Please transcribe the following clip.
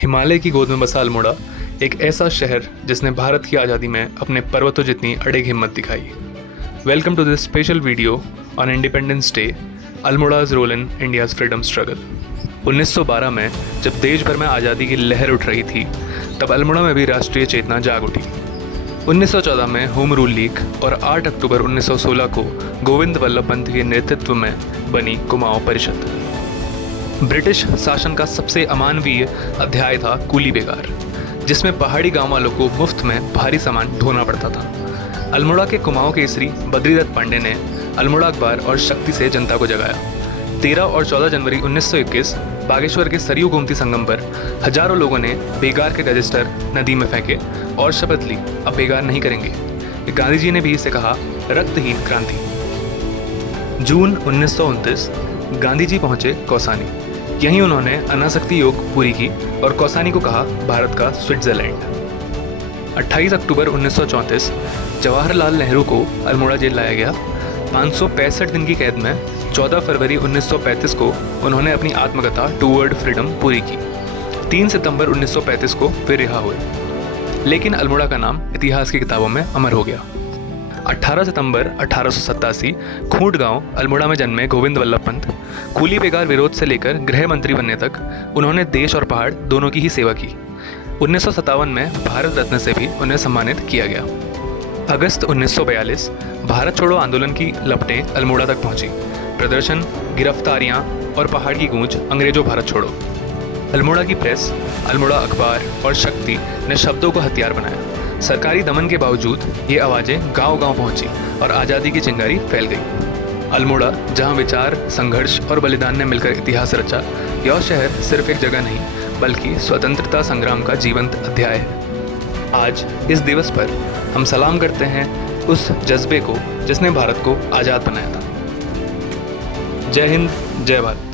हिमालय की गोद में बसा अल्मोड़ा एक ऐसा शहर जिसने भारत की आज़ादी में अपने पर्वतों जितनी अड़िग हिम्मत दिखाई। Welcome to this special video on independence day, Almora's role in India's freedom struggle. 1912 में जब देश भर में आज़ादी की लहर उठ रही थी, तब अल्मोड़ा में भी राष्ट्रीय चेतना जाग उठी। 1914 में होम रूल लीग और 8 अक्टूबर 1916 को गोविंद वल्लभ पंत के नेतृत्व में बनी कुमाऊं परिषद। ब्रिटिश शासन का सबसे अमानवीय अध्याय था कूली बेगार, जिसमें पहाड़ी गांव वालों को मुफ्त में भारी सामान ढोना पड़ता था। अल्मोड़ा के कुमाऊं केसरी बद्रीदत्त पांडे ने अल्मोड़ा अखबार और शक्ति से जनता को जगाया। 13 और 14 जनवरी 1921 बागेश्वर के सरयू गोमती संगम पर हजारों लोगों ने बेगार के रजिस्टर नदी में फेंके और शपथ ली, अब बेगार नहीं करेंगे। गांधी जी ने भी इसे कहा रक्तहीन क्रांति। जून 1929 गांधी जी पहुंचे कौसानी। यहीं उन्होंने अनासक्ति योग पूरी की और कौसानी को कहा भारत का स्विट्जरलैंड। 28 अक्टूबर 1934 जवाहरलाल नेहरू को अल्मोड़ा जेल लाया गया। 565 दिन की कैद में 14 फरवरी 1935 को उन्होंने अपनी आत्मकथा टूवर्ड फ्रीडम पूरी की। 3 सितंबर 1935 को वे रिहा हुए, लेकिन अल्मोड़ा का नाम इतिहास की किताबों में अमर हो गया। 18 सितंबर 1887 खूंट गांव अल्मोड़ा में जन्मे गोविंद वल्लभ पंत। कूली बेगार विरोध से लेकर गृह मंत्री बनने तक उन्होंने देश और पहाड़ दोनों की ही सेवा की। 1957 में भारत रत्न से भी उन्हें सम्मानित किया गया। अगस्त 1942 भारत छोड़ो आंदोलन की लपटें अल्मोड़ा तक पहुंची। प्रदर्शन, गिरफ्तारियां और पहाड़ की गूंज अंग्रेजों भारत छोड़ो। अल्मोड़ा की प्रेस, अल्मोड़ा अखबार और शक्ति ने शब्दों को हथियार बनाया। सरकारी दमन के बावजूद ये आवाज़ें गांव-गांव पहुंची और आज़ादी की चिंगारी फैल गई। अल्मोड़ा, जहां विचार, संघर्ष और बलिदान ने मिलकर इतिहास रचा, यह शहर सिर्फ एक जगह नहीं बल्कि स्वतंत्रता संग्राम का जीवंत अध्याय है। आज इस दिवस पर हम सलाम करते हैं उस जज्बे को जिसने भारत को आज़ाद बनाया था। जय हिंद, जय भारत।